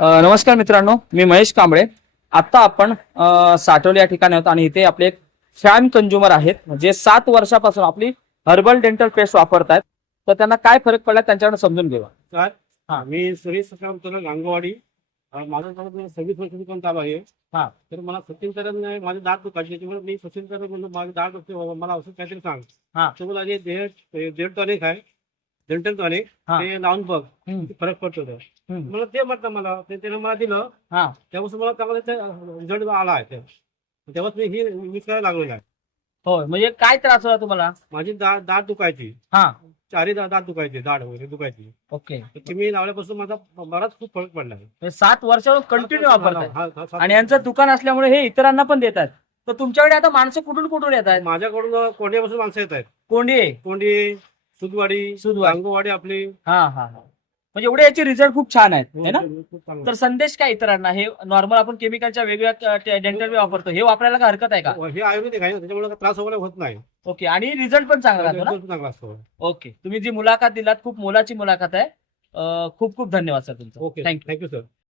नमस्कार मित्रांनो, मी महेश कांबळे. आता आपण साटोली या ठिकाणी आहोत आणि इथे आपले एक फॅन कंझ्युमर आहेत जे 7 वर्षापासून आपली हर्बल डेंटल पेस्ट वापरतायत. तर त्यांना काय फरक पडला त्यांच्याकडे समजून घेऊया. काय मी सुरेश सकाळ गांगवाडी. माझं जवळ 26 वर्षाचं पण काम आहे. हा. तर मला सचिन करण माझे दात दुखायचे, त्याच्यामुळे मी सचिन करण म्हणून माझे दात दुखते बाबा, मला औषध काहीतरी सांग. हा. तर मला जे डेंटल टॉनिक आहे, डेंटल टॉनिक हा. ते लावून बघ, हम्म. किती फरक पडतो तो. हम्म. मला ते म्हटलं, मला त्याने मला दिलं. हा. त्यापासून मला चांगला रिझल्ट आला आहे. तेव्हाच मी ही यूज करायला लागलेला आहे. हो, म्हणजे काय त्रास होता तुम्हाला? माझी दात दुखायची, हा. चारही दात दुखायचे, दाढ वगैरे दुखायची. ओके. तर ती मी लावल्यापासून माझा बराच खूप फरक पडला आहे. 7 वर्षापासून कंटिन्यू वापरताय हा. आणि यांचं दुकान असल्यामुळे हे इतरांना पण देतात. तर तुमच्याकडे आता माणसं कुठून कुठून येत आहेत? माझ्याकडून कोंड्यापासून माणसं येत आहेत. कोंडी आहे? कोंडी, सुदवाडी, गांगोवाडी आपली. हा हा हा. म्हणजे एवढे याचे रिझल्ट खूप छान आहेत है ना. खूप चांगलं. तर संदेश काय इतरांना? हे नॉर्मल आपण केमिकलच्या वेगवेगळ्या डेंटल वापरतो, हे वापरायला काय हरकत आहे का? हे आयुर्वेदिक आहे ना, त्याच्यामुळे काही त्रास वगैरे होत नाही. ओके. आणि रिझल्ट पण चांगला राहतो ना. खूप चांगला असतो. ओके. तुम्ही जी मुलाखत दिलात खूप मोलाची मुलाखत आहे. खूप खूप धन्यवाद सर तुमचं. Okay, thank you. Thank you sir.